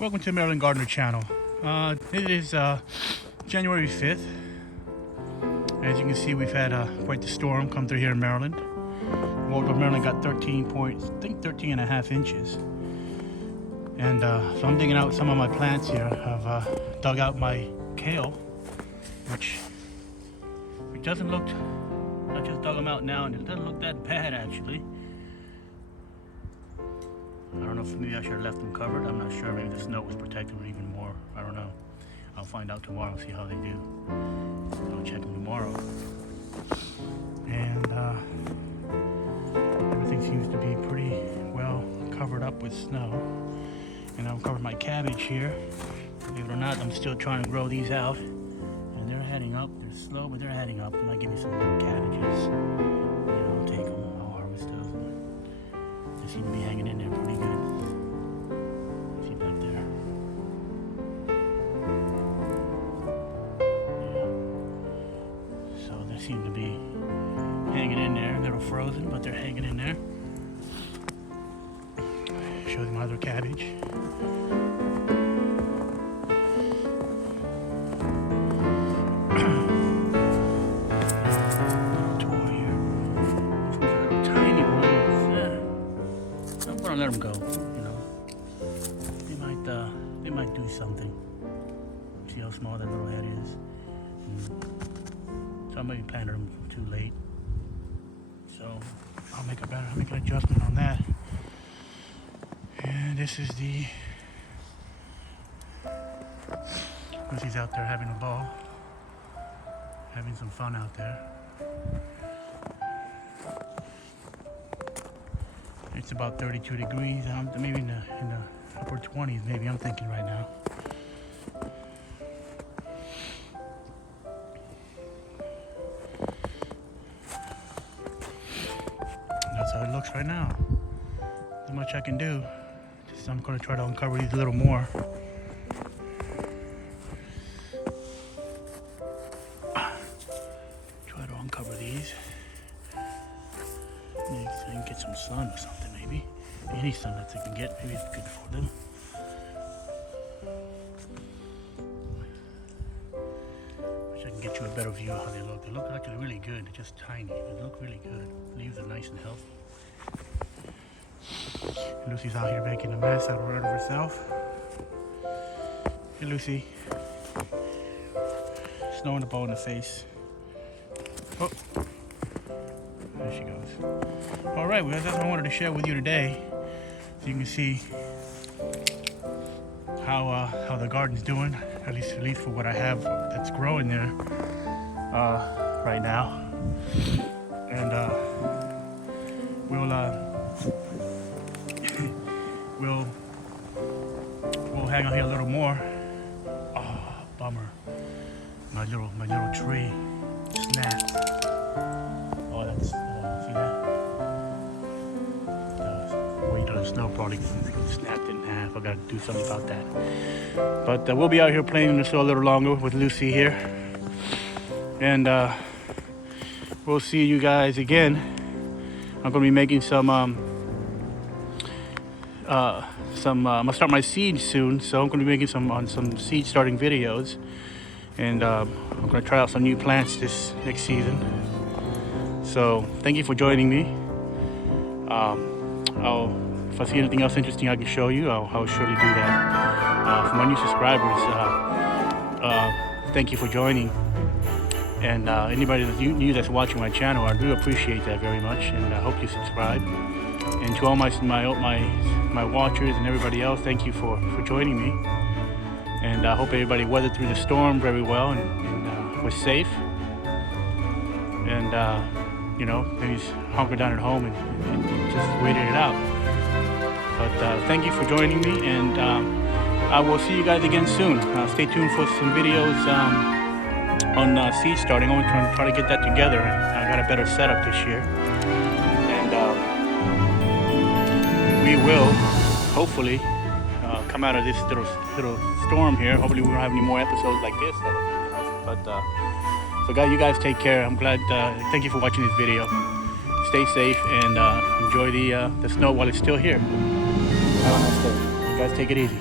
Welcome to the Maryland Gardener channel. It is January 5th. As you can see, we've had quite the storm come through here in Maryland. Waldorf, Maryland got 13 and a half inches. And so I'm digging out some of my plants here. I've dug out my kale, which doesn't look, I just dug them out now and it doesn't look that bad actually. I don't know if maybe I should have left them covered. I'm not sure. Maybe the snow was protecting them even more. I don't know. I'll find out tomorrow, see how they do. I'll check them tomorrow. And everything seems to be pretty well covered up with snow. And I've covered my cabbage here. Believe it or not, I'm still trying to grow these out. And they're heading up. They're slow, but they're heading up. I might give me some little cabbages. I'll take them. I'll harvest those. They seem to be hanging in there pretty good. See back there? Yeah. So they seem to be hanging in there. They're frozen, but they're hanging in there. Show them my other cabbage. Let them go, you know. They might do something. See how small that little head is. So I maybe planted them too late. So I'll make an adjustment on that. And this is the Lucy's out there having a ball, having some fun out there. It's about 32 degrees. Maybe in the upper 20s, maybe I'm thinking right now. That's how it looks right now. Not much I can do. Just I'm going to try to uncover these a little more. Try to uncover these. Maybe I can get some sun or something, maybe. Any sun that they can get, maybe it's good for them. Wish I can get you a better view of how they look. They look actually really good. They're just tiny. They look really good. Leaves are nice and healthy. And Lucy's out here making a mess out of herself. Hey, Lucy. Snowing the ball in the face. Oh. There she goes. All right, well, that's what I wanted to share with you today. So you can see how the garden's doing, at least for what I have that's growing there right now. And we'll hang out here a little more. Oh, bummer. My little tree snapped. Oh, that's see that? The weight of the snow probably snapped in half. I gotta do something about that. But we'll be out here playing in the snow a little longer with Lucy here, and we'll see you guys again. I'm gonna be making some. I'm gonna start my seeds soon, so I'm gonna be making some seed starting videos, and I'm gonna try out some new plants this next season. So thank you for joining me. If I see anything else interesting I can show you, I'll surely do that. For my new subscribers, thank you for joining. And anybody that's new that's watching my channel, I do appreciate that very much, and I hope you subscribe. And to all my watchers and everybody else, thank you for joining me. And I hope everybody weathered through the storm very well and was safe. And you know, maybe hunker down at home and just waited it out. But thank you for joining me, and I will see you guys again soon. Stay tuned for some videos on seed starting. I'm going to try to get that together. I got a better setup this year. And we will, hopefully, come out of this little storm here. Hopefully we won't have any more episodes like this. But so guys, you guys take care. I'm glad. Thank you for watching this video. Stay safe and enjoy the snow while it's still here. Have a nice day. You guys take it easy.